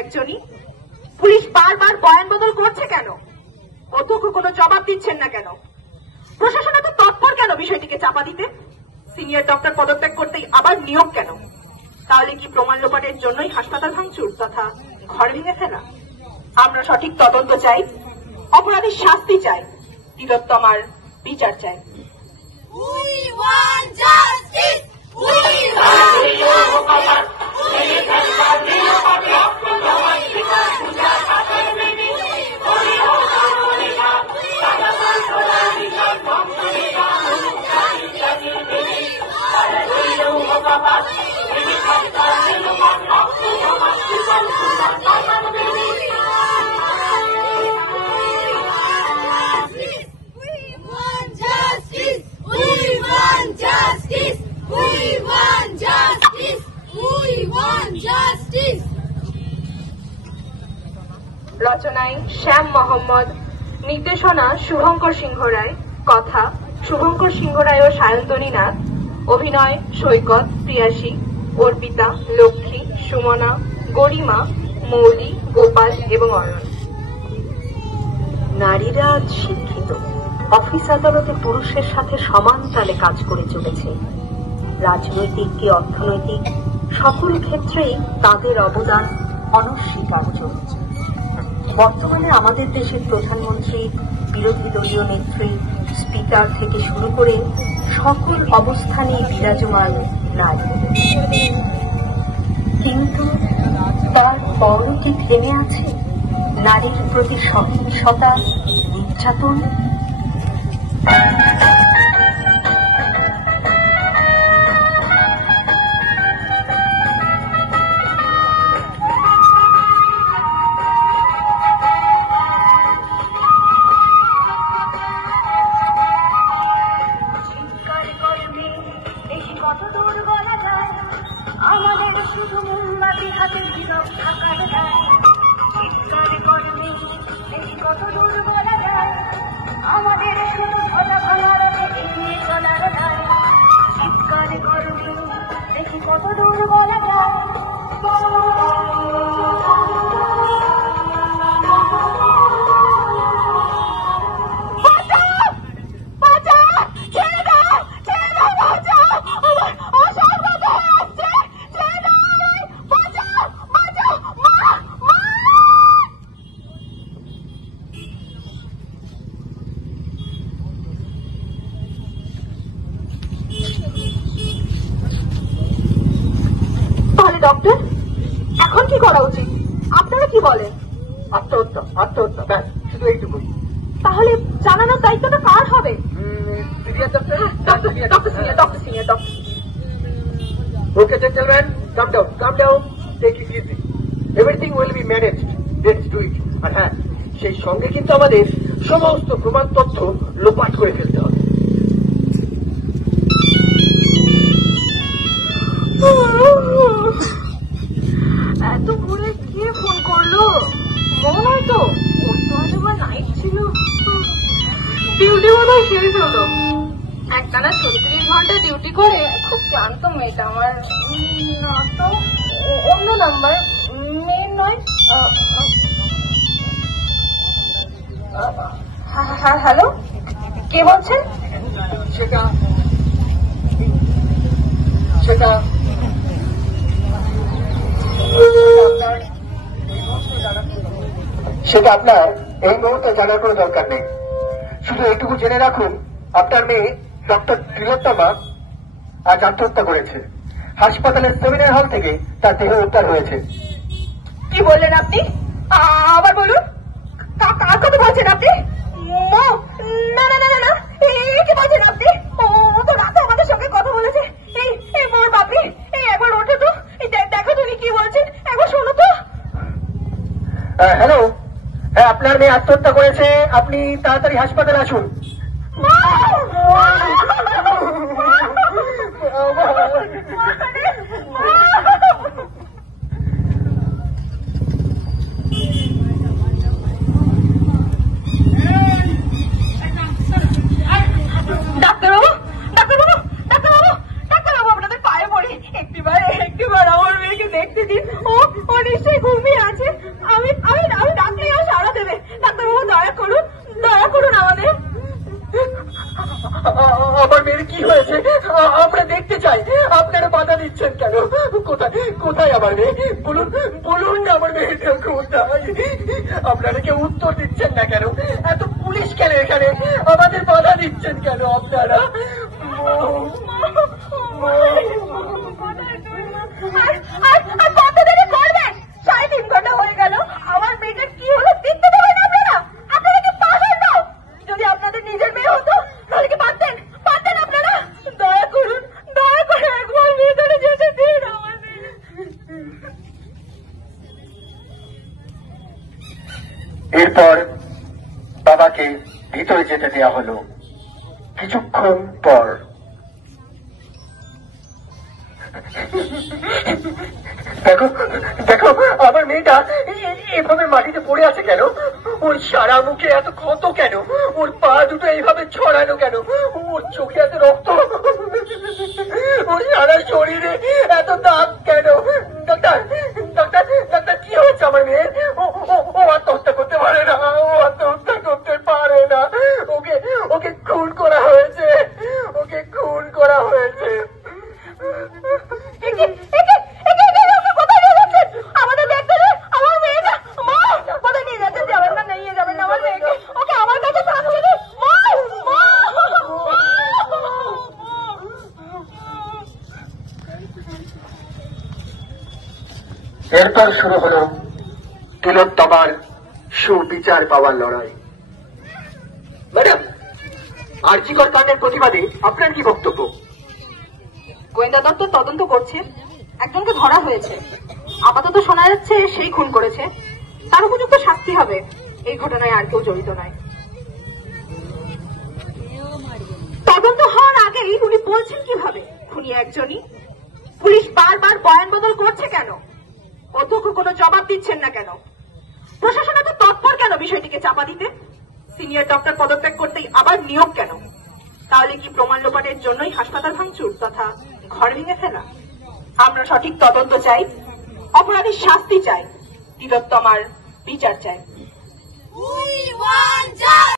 একজনই। পুলিশ বারবার বয়ান বদল করছে কেন? অধ্যক্ষ কোনো জবাব দিচ্ছেন না কেন? প্রশাসন এত তৎপর কেন বিষয়টিকে চাপা দিতে? সিনিয়র ডক্টর পদত্যাগ করতেই আবার নিয়োগ কেন? তাহলে কি প্রমাণ লোপাটের জন্যই হাসপাতাল ভাঙচুর তথা ঘর ভেঙে ফেলা? আমরা সঠিক তদন্ত চাই, অপরাধীর শাস্তি চাই, তিলোত্তমার বিচার চাই। We want justice! We রচনায় শ্যাম মোহাম্মদ, নির্দেশনা শুভঙ্কর সিংহ রায়, কথা শুভঙ্কর সিংহ রায় ও সায়ন্তনী নাথ, অভিনয় সৈকত, প্রিয়াসী, অর্পিতা, লক্ষ্মী, সুমনা, গরিমা, মৌলি, গোপাল এবং অরণ। নারীরা আজ শিক্ষিত, অফিস আদালতে পুরুষের সাথে সমান তালে কাজ করে চলেছে। রাজনৈতিক কি অর্থনৈতিক সকল ক্ষেত্রেই তাদের অবদান অনস্বীকার্য। বর্তমানে আমাদের দেশের প্রধানমন্ত্রী, বিরোধী দলীয় নেত্রী, স্পিকার থেকে শুরু করে সকল অবস্থানেই বিরাজমান নারী। কিন্তু তার পরটি থেমে আছে নারীর প্রতি সহিংসতা, নির্যাতন। ডক্টর, এখন কি করা উচিত? আপনারা কি বলেন? আত্মহত্যা, আত্মহত্যা, ব্যাস, শুধু এইটুকুই। তাহলে জানানোর দায়িত্বটা কার হবে? Okay, gentlemen, calm down, take it easy. Everything will be managed. Let's do it. আর হ্যাঁ, সেই সঙ্গে কিন্তু আমাদের সমস্ত প্রমাণ তথ্য লোপাট করে ফেলতে হবে। এত ভোরে কে ফোন করলো? মনে হয় তো নাইট ছিল, ডিউটি মনে হয় শেষ হলো। একটানা 36 ঘন্টা ডিউটি করে খুব ক্লান্ত মেয়েটা আমার। না তো অন্য নাম্বার, মেয়ের নয়। হ্যালো, কে বলছেন? সেটা আপনার এই মুহূর্তে জানার কোনো দরকার নেই। শুধু এইটুকু জেনে রাখুন, আপনার মেয়ে ডক্টর তিলোত্তমা আজ আত্মহত্যা করেছে। হাসপাতালের সেমিনার হল থেকে তার দেহ উদ্ধার হয়েছে। কি বললেন আপনি? আবার বলুন, কার কথা বলছেন আপনি? না না না না, কি বলছেন আপনি? ও তো রাতে আমাদের সঙ্গে কথা বলেছে। এই মোর বাপি, একবার ওঠো তো, দেখো তুমি কি বলছেন, একবার শোনো তো। হ্যালো, হ্যাঁ, আপনার মেয়ে আত্মহত্যা করেছে, আপনি তাড়াতাড়ি হাসপাতালে আসুন। ডাক্তারবাবু, আপনাদের পায়ে পড়ি, একটিবার আমার মেয়েকে দেখতে দিন। ও নিশ্চয়ই ঘুমিয়ে আছে। আমি আমি আমি ডাকলেই ও সাড়া দেবে। ডাক্তারবাবু দয়া করুন আমাদের। আমার মেয়ের কি হয়েছে আমরা দেখতে চাই, আপনারা বাধা দিচ্ছেন কেন? কোথায় কোথায় আমার মেয়ে? বলুন বলুন আমার মেয়েটা কোথায়? আপনারা কেউ উত্তর দিচ্ছেন না কেন? এত পুলিশ কেন এখানে? আমাদের বাধা দিচ্ছেন কেন আপনারা? আর কত দেরি করবেন? 3.5 ঘন্টা হয়ে গেল, আমার মেয়েটার কি হলো দেখতে দেবেন আপনারা? আপনারা কি পাগল না? যদি আপনাদের নিজের মেয়ে হতো তাহলে কি পারতেন আপনারা? দয়া করে একবার ভেতরে যেতে দিন আমাদের। এরপর বাবাকে ভিতরে যেতে দেওয়া হলো। কিছুক্ষণ পর দেখো দেখো আমার মেয়েটা এভাবে মাটিতে পড়ে আছে কেন? ওর সারা মুখে এত ক্ষত কেন? ওর পা দুটো এইভাবে ছড়ানো কেন? ওর চোখে এত রক্ত, ওর সারা শরীরে এত দাগ কেন? ডাক্তার ডাক্তার ডাক্তার কি হয়েছে আমার মেয়ের? ও আত্মহত্যা করতে পারে না, ও আত্মহত্যা করতে পারে না। ওকে ওকে খুন করা হয়েছে, ওকে খুন করা হয়েছে। কোথায় নিয়ে যাচ্ছেন? আমাদের দেখতে আমার মেয়েটা। মা, কোথায় নিয়ে যাচ্ছেন? যাবেন না, নিয়ে যাবেন না আমার মেয়েকে। ওকে আমার কাছে থাকতে দিন। এরপর শুরু হলো তিলোত্তমার সুবিচার পাওয়ার লড়াই। ম্যাডাম, আরজিকর কাণ্ডের প্রতিবাদে আপনার কি বক্তব্য? গোয়েন্দা দপ্তর তদন্ত করছে, একজনকে ধরা হয়েছে। আপাতত শোনা যাচ্ছে সেই খুন করেছে, তার উপযুক্ত শাস্তি হবে। এই ঘটনায় আর কেউ জড়িত নয়। তদন্ত হওয়ার আগেই উনি বলছেন কিভাবে খুনি একজনই? পুলিশ বারবার বয়ান বদল করছে কেন? অধ্যক্ষ কোনো জবাব দিচ্ছেন না কেন? প্রশাসন এত তৎপর কেন বিষয়টিকে চাপা দিতে? সিনিয়র ডক্টর পদত্যাগ করতেই আবার নিয়োগ কেন? তাহলে কি প্রমাণ লোপাটের জন্যই হাসপাতাল ভাঙচুর তথা ঘর ভেঙে ফেলা? আমরা সঠিক তদন্ত চাই, অপরাধীর শাস্তি চাই, তিলোত্তমার বিচার চাই। We want justice!